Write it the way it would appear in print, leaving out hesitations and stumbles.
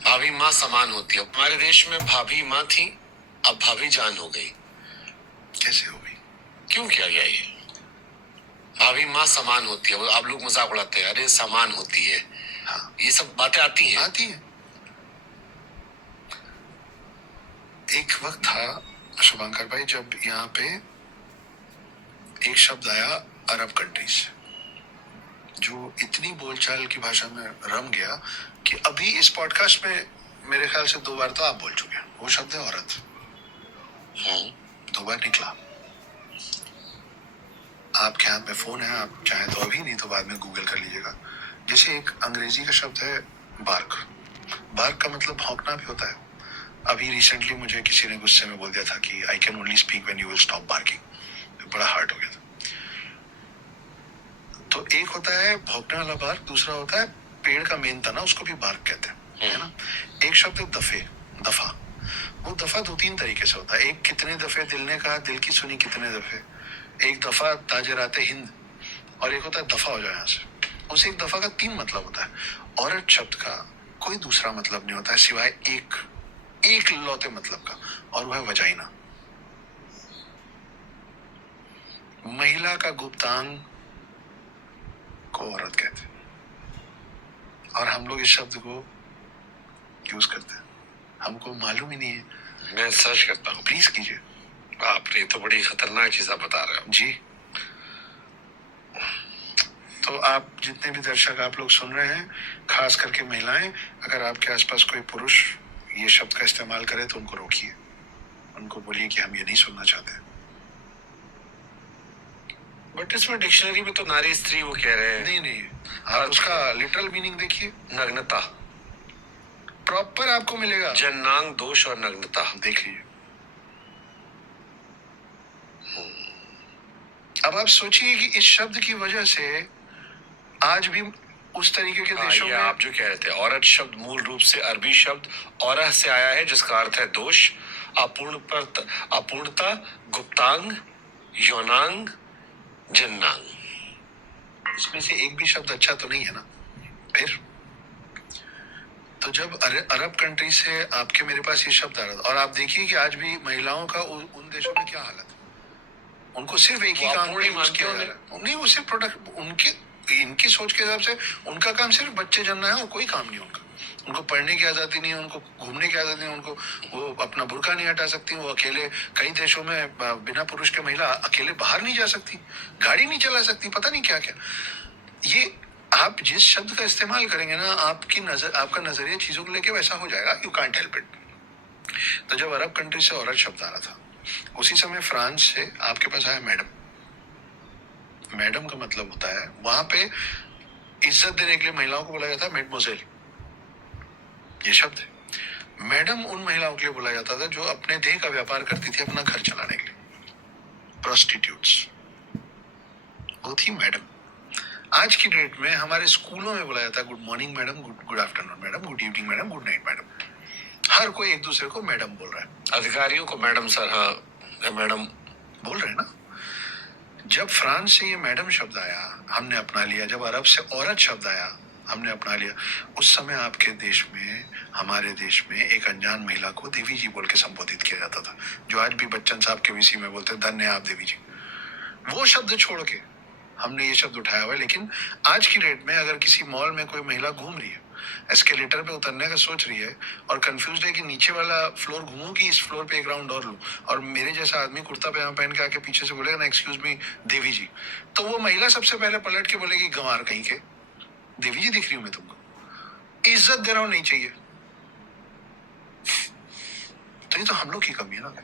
भाभी माँ समान होती है। हमारे देश में भाभी माँ थी, अब भाभी जान हो गई। कैसे हो गई? क्यों किया गया ये? भाभी माँ समान होती है, आप लोग मजाक उड़ाते हैं, अरे समान होती है। हाँ, ये सब बातें आती हैं। आती है। एक वक्त था शुभंकर भाई जब यहाँ पे एक शब्द आया अरब कंट्रीज से, जो इतनी बोलचाल की भाषा में रम गया कि अभी इस पॉडकास्ट में मेरे ख्याल से 2 बार तो आप बोल चुके हैं। वो शब्द है औरत। 2 बार निकला। आपके हाथ में फोन है, आप चाहे तो अभी, नहीं तो बाद में गूगल कर लीजिएगा। जैसे एक अंग्रेजी का शब्द है बार्क। बार्क का मतलब भौंकना भी होता है। अभी रिसेंटली मुझे किसी ने गुस्से में बोल दिया था कि I can only speak when you will stop barking. बड़ा हर्ट हो गया था। तो एक होता है भौंकने वाला बार्क, दूसरा होता है पेड़ का मेन तना, उसको भी बार्क कहते हैं, है ना। एक शब्द है दफे, दफा। वो दफा 2-3 तरीके से होता है। एक, कितने दफे दिल ने कहा, दिल की सुनी कितने दफे। एक दफा ताजराते हिंद। और एक होता है दफा हो जाए यहाँ से। उस एक दफा का 3 मतलब होता है। औरत शब्द का कोई दूसरा मतलब नहीं होता है सिवाय एक लौते मतलब का, और वह वजाइना। महिला का गुप्तांग को औरत कहते हैं, और हम लोग इस शब्द को यूज करते हैं। हमको मालूम ही नहीं है। मैं सर्च करता हूँ। प्लीज कीजिए। बाप रे, तो बड़ी खतरनाक चीज आप बता रहे हो जी। तो आप जितने भी दर्शक आप लोग सुन रहे हैं, खास करके महिलाएं, अगर आपके आसपास कोई पुरुष ये शब्द का इस्तेमाल करे तो उनको रोकिए। उनको बोलिए कि हम ये नहीं सुनना चाहते। बट इसमें डिक्शनरी में तो नारी स्त्री वो कह रहे हैं। नहीं, आप उसका लिटरल मीनिंग देखिए। नग्नता प्रॉपर आपको मिलेगा। जन्नांग दोष और नग्नता। देख लीजिए। अब आप सोचिए कि इस शब्द की वजह से आज भी उस तरीके के देशों में, आप जो कह रहे थे, औरत शब्द मूल रूप से अरबी शब्द औरह से आया है, जिसका अर्थ है दोष, अपूर्णता, गुप्तांग, यौनांग, जन्नांग। इसमें से एक भी शब्द अच्छा तो नहीं है ना। फिर तो जब अरब कंट्री से आपके मेरे पास ये शब्द आ रहा था, और आप देखिए कि आज भी महिलाओं का उन देशों में क्या हालत है। उनको सिर्फ एक ही काम नहीं, वो सिर्फ प्रोडक्ट, इनकी सोच के हिसाब से उनका काम सिर्फ बच्चे जन्ना है और कोई काम नहीं उनका। उनको पढ़ने की आजादी नहीं है, उनको घूमने की आजादी नहीं, उनको वो अपना बुर्का नहीं हटा सकती। वो अकेले, कई देशों में बिना पुरुष के महिला अकेले बाहर नहीं जा सकती, गाड़ी नहीं चला सकती, पता नहीं क्या क्या। ये आप जिस शब्द का इस्तेमाल करेंगे ना, आपका नजरिया चीजों को लेके वैसा हो जाएगा। You can't help it. तो जब अरब कंट्री से औरत शब्द आ रहा था, उसी समय फ्रांस से आपके पास आया मैडम। मैडम का मतलब होता है, वहां पे इज्जत देने के लिए महिलाओं को बोला जाता है मेडमोजेल। ये शब्द है। मैडम उन महिलाओं के लिए बोला जाता था जो अपने देह का व्यापार करती थी अपना घर चलाने के लिए। प्रोस्टिट्यूट्स, वो थी मैडम। आज की डेट में हमारे स्कूलों में बोला जाता है good morning madam, good afternoon madam, good evening madam, good night madam. हर कोई एक दूसरे को मैडम बोल रहा है। अधिकारियों को मैडम सर, हाँ मैडम बोल रहे हैं ना। जब फ्रांस से ये मैडम शब्द आया, हमने अपना लिया। जब अरब से औरत शब्द आया, हमने अपना लिया। उस समय आपके देश में, हमारे देश में, एक अनजान महिला को देवी जी बोल के संबोधित किया जाता था, जो आज भी बच्चन साहब के वीसी में बोलते हैं धन्य आप देवी जी। वो शब्द छोड़ के हमने ये शब्द उठाया हुआ है। लेकिन आज की डेट में अगर किसी मॉल में कोई महिला घूम रही है, एस्केलेटर पे उतरने का सोच रही है और कंफ्यूज है कि नीचे वाला फ्लोर घूमूं कि इस फ्लोर पे एक राउंड और लूं, और मेरे जैसा आदमी कुर्ता पजामा पहन के आके पीछे से बोलेगा ना एक्सक्यूज मी देवी जी, तो वो महिला सबसे पहले पलट के बोलेगी गंवार कहीं के, देवी जी दिख रही हूं मैं तुमको, इज्जत दे रहा हूं, नहीं चाहिए। तो ये तो हम लोग की कमी है ना।